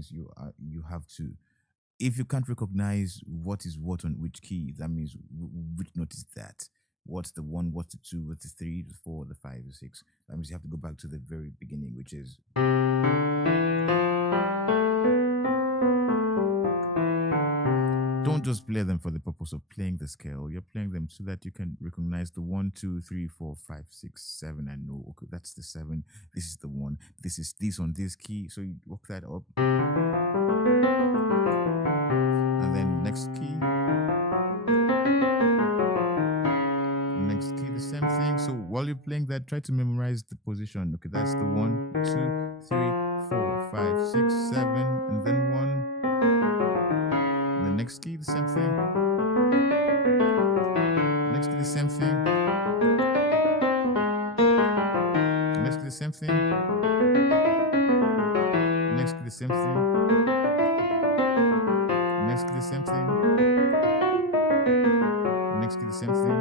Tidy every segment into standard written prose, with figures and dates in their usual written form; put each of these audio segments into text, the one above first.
means you have to. If you can't recognize what is what on which key, that means which note is that. What's the one? What's the two? What's the three? The four? The five? The six? That means you have to go back to the very beginning, which is. Don't just play them for the purpose of playing the scale. You're playing them so that you can recognize the one, two, three, four, five, six, seven, and know, okay, that's the seven. This is the one. This is this on this key. So you work that up. And then next key. Next key, the same thing. So while you're playing that, try to memorize the position. Okay, that's the one, two, three, four, five, six, seven, and then one. The next key, the same thing. Next key, the same thing. Next key, the same thing. Next key, the same thing. Next key, the same thing. Next key, the same thing.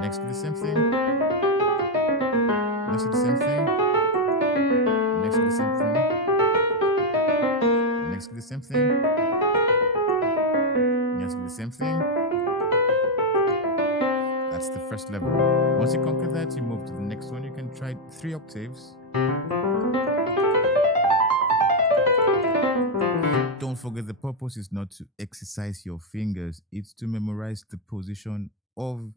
Next key, the same thing. Next key, the same thing. Next key, the same thing. Next key, the same thing. Next key, the same thing. That's the first level. Once you conquer that, you move to the next one. You can try 3 octaves. Don't forget, the purpose is not to exercise your fingers. It's to memorize the position of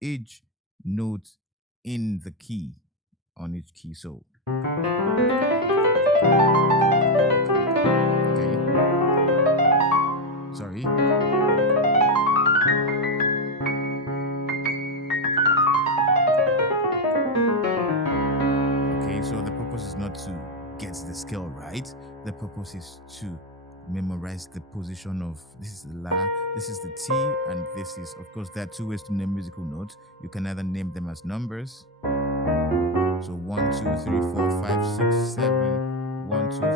each note in the key, on each key. So, okay. Sorry. Okay, so the purpose is not to get the scale right. The purpose is to memorize the position of, this is the La, this is the T, and this is, of course, there are 2 ways to name musical notes. You can either name them as numbers. So 1, 2, 3, 4, 5, 6, 7. 1, 2, 3, 4,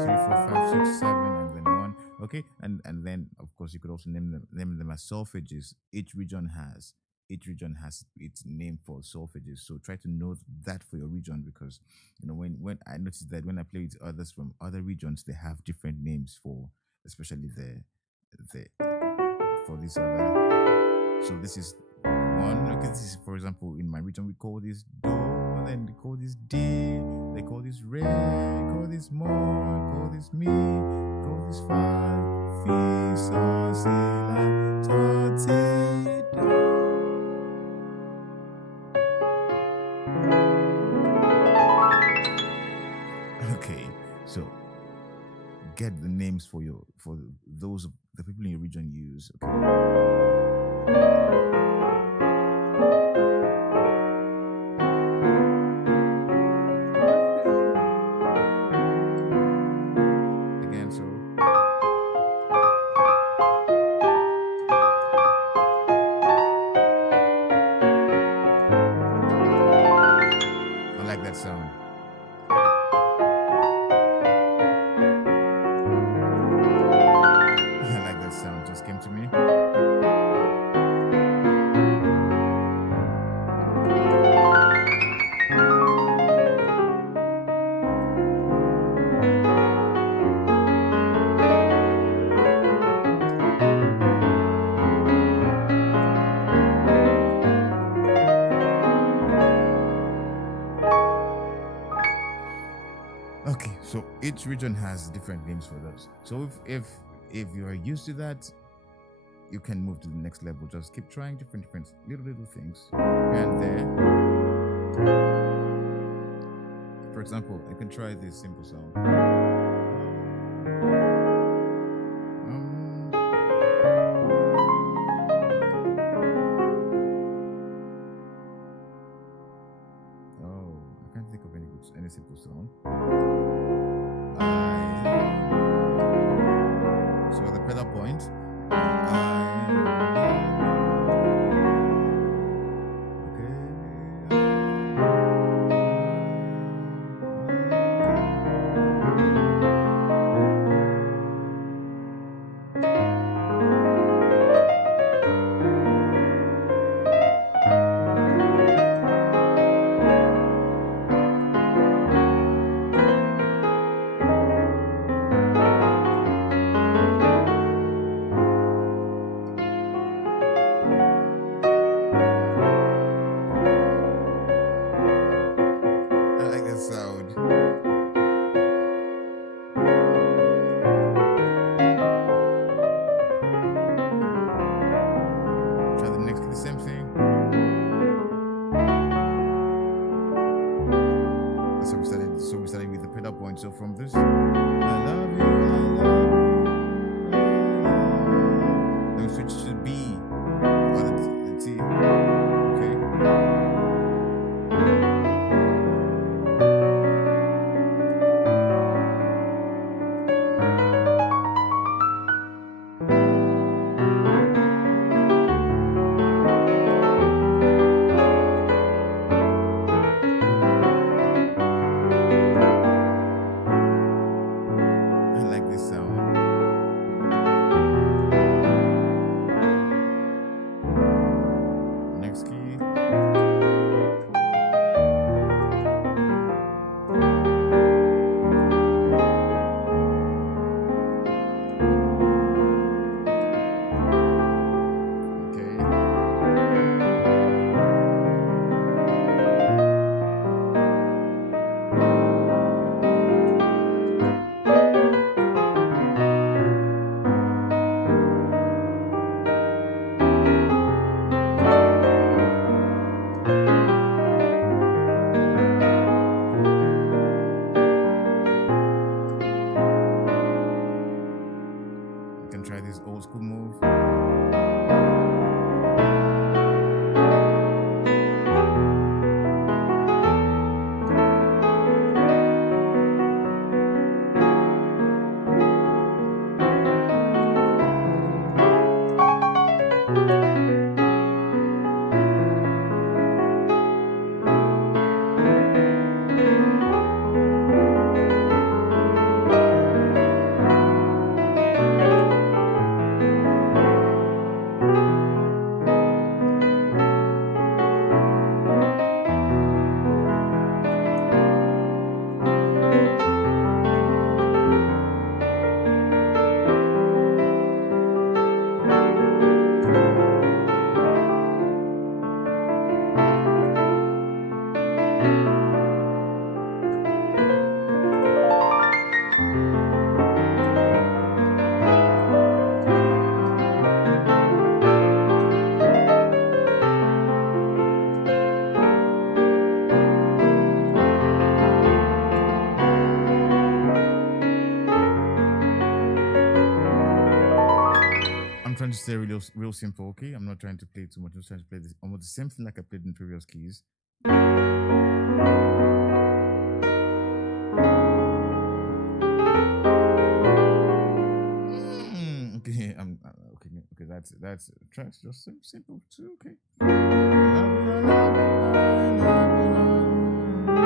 5, 6, 7, and then 1. Okay, and then of course you could also name them as solfeges. Each region has its name for solfeges. So try to know that for your region, because when I noticed that when I play with others from other regions, they have different names for, especially the for this other. So this is 1. Okay, this is, for example, in my region we call this do, and then they call this D, they call this re, they call this mo, they call this mi, they call this fa, fi, sol, si, la, do, ti, do. Okay, so get the names for those the people in your region use. Okay. Again, so I like that sound. Sound just came to me. Okay, so each region has different names for those. So if you are used to that, you can move to the next level. Just keep trying different little things here and there. For example, I can try this simple sound. Oh, I can't think of any simple sound. So at the pedal point, okay. I love you, I love you, I love you. Then we switch to B or the T. Okay. I like this sound. Next key. Okay. You can try this old school move. I'm trying to stay real simple, okay? I'm not trying to play too much. I'm just trying to play this almost the same thing like I played in previous keys. Okay, okay. That's tracks just simple too. Okay. I love you, I love you, I love you,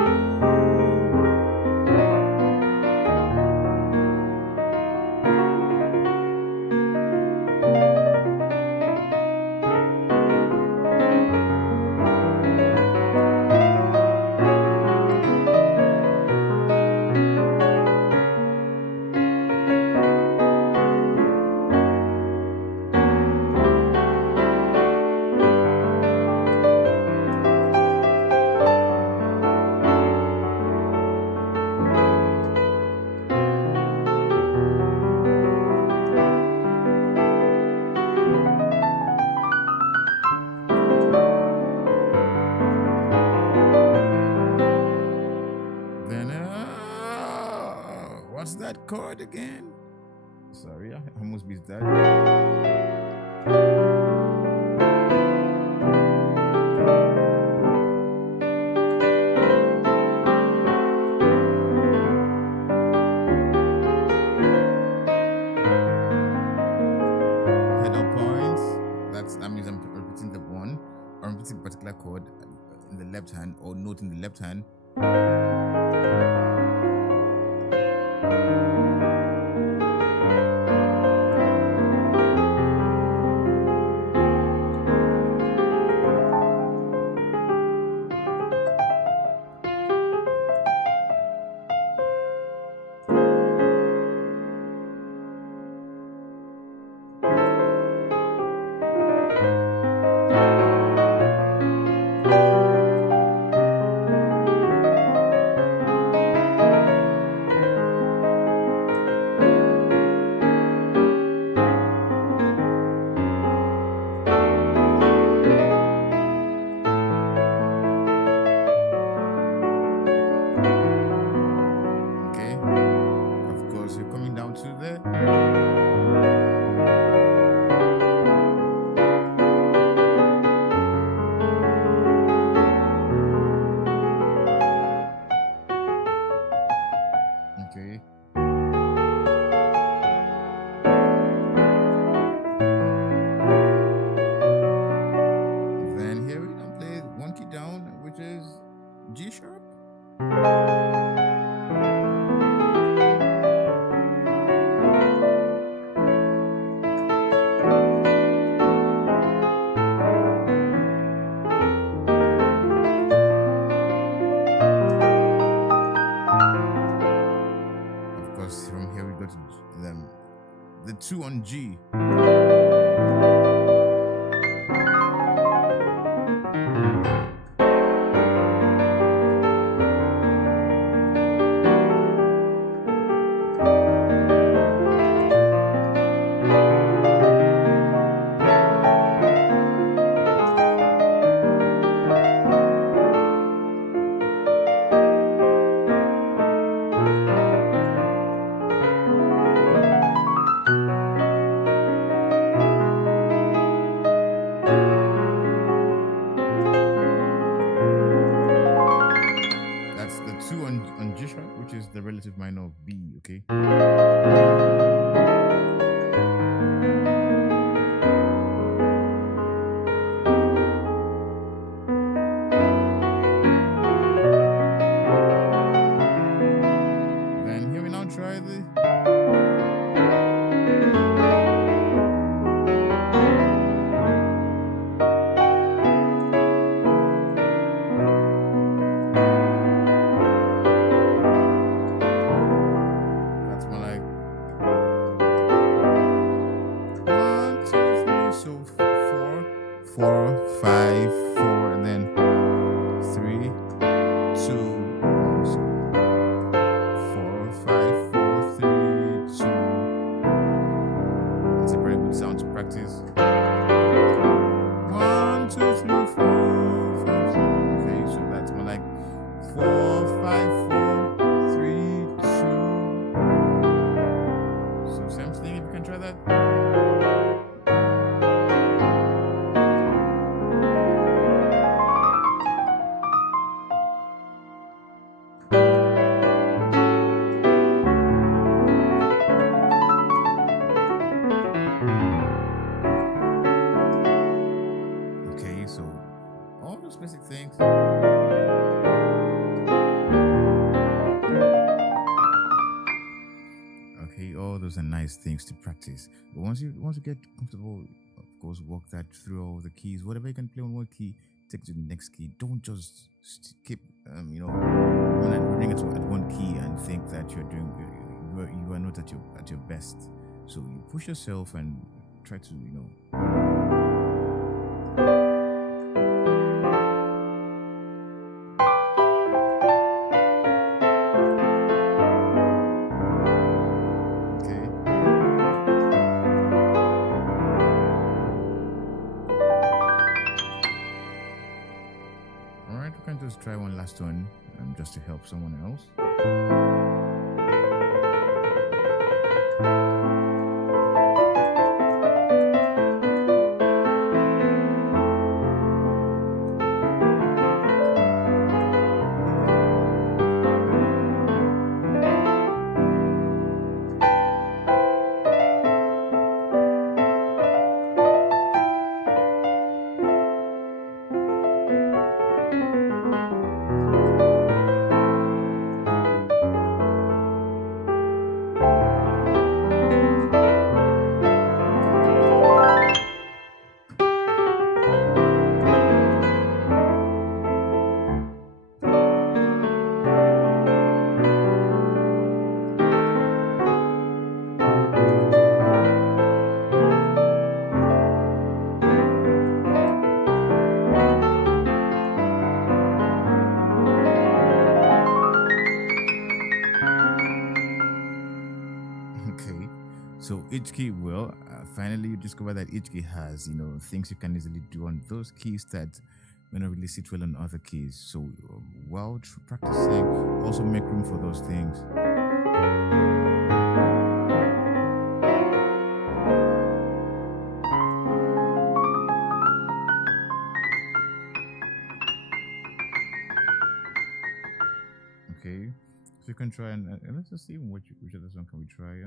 Then what's that chord again? Sorry, I almost missed that. Pedal points. That means I'm repeating the one, or I'm repeating a particular chord in the left hand or note in the left hand. Because from here we go to the 2 on G. That's the 2 on G sharp, which is the relative minor of B, okay? Then here we now try the that's more like 1, 2, 3, so 4, 4, 5, 4, and then 3, 2, 1, so 4, 5, 4, 3, 2. That's a very good sound to practice. 1, 2, 3, 4, 5, 6. Okay, so that's more like 4, 5, 4, 3, 2. So same thing, if you can try that. Okay, so all those basic things. Okay, all those are nice things to practice. But once you get comfortable, of course, walk that through all the keys. Whatever you can play on one key, take it to the next key. Don't just keep running at one key and think that you're doing you are not at your best. So you push yourself and try to okay. All right, we can just try one last one, just to help someone else. Okay, so each key will finally you discover that each key has things you can easily do on those keys that may not really sit well on other keys. So while practicing, also make room for those things. Okay, so you can try and let's just see which other song can we try.